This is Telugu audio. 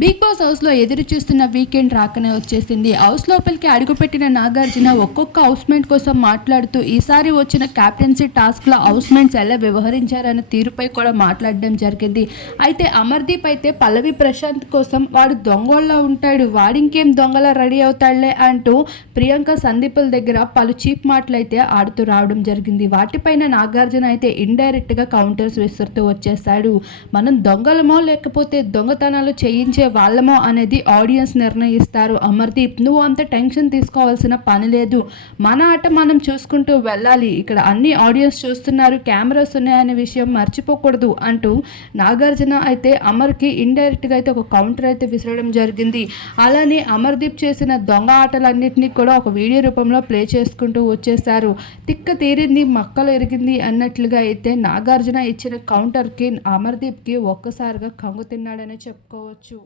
బిగ్ బాస్ హౌస్లో ఎదురు చూస్తున్న వీకెండ్ రాకనే వచ్చేసింది. హౌస్ లోపలికి అడుగుపెట్టిన నాగార్జున ఒక్కొక్క హౌస్ మేట్ కోసం మాట్లాడుతూ ఈసారి వచ్చిన క్యాప్టెన్సీ టాస్క్లో హౌస్ మేట్స్ ఎలా వ్యవహరించారనే తీరుపై కూడా మాట్లాడడం జరిగింది. అయితే అమర్దీప్ అయితే పల్లవి ప్రశాంత్ కోసం వాడు దొంగోళ్ళ ఉంటాడు. వాడింకేం దొంగలా రెడీ అవుతాడులే అంటూ ప్రియాంక సందీపుల దగ్గర పలు చీప్ మాటలు అయితే ఆడుతూ రావడం జరిగింది. వాటిపైన నాగార్జున అయితే ఇండైరెక్ట్గా కౌంటర్స్ విసురుతూ వచ్చేసాడు మనం దొంగలమో లేకపోతే దొంగతనాలు చేయించే వాళ్ళమో అనేది ఆడియన్స్ నిర్ణయిస్తారు. అమర్దీప్ నువ్వు అంత టెన్షన్ తీసుకోవాల్సిన పని లేదు. మన ఆట మనం చూసుకుంటూ వెళ్ళాలి. ఇక్కడ అన్ని ఆడియన్స్ చూస్తున్నారు. కెమెరాస్ ఉన్నాయనే విషయం మర్చిపోకూడదు అంటూ నాగార్జున అయితే అమర్కి ఇండైరెక్ట్గా అయితే ఒక కౌంటర్ అయితే విసరడం జరిగింది. అలానే అమర్దీప్ చేసిన దొంగ ఆటలన్నింటినీ కూడా ఒక వీడియో రూపంలో ప్లే చేసుకుంటూ వచ్చేసారు తిక్క తీరింది మక్కలు ఎరిగింది అన్నట్లుగా అయితే నాగార్జున ఇచ్చిన కౌంటర్కి అమర్దీప్కి ఒక్కసారిగా కంగు తిన్నాడని చెప్పుకోవచ్చు.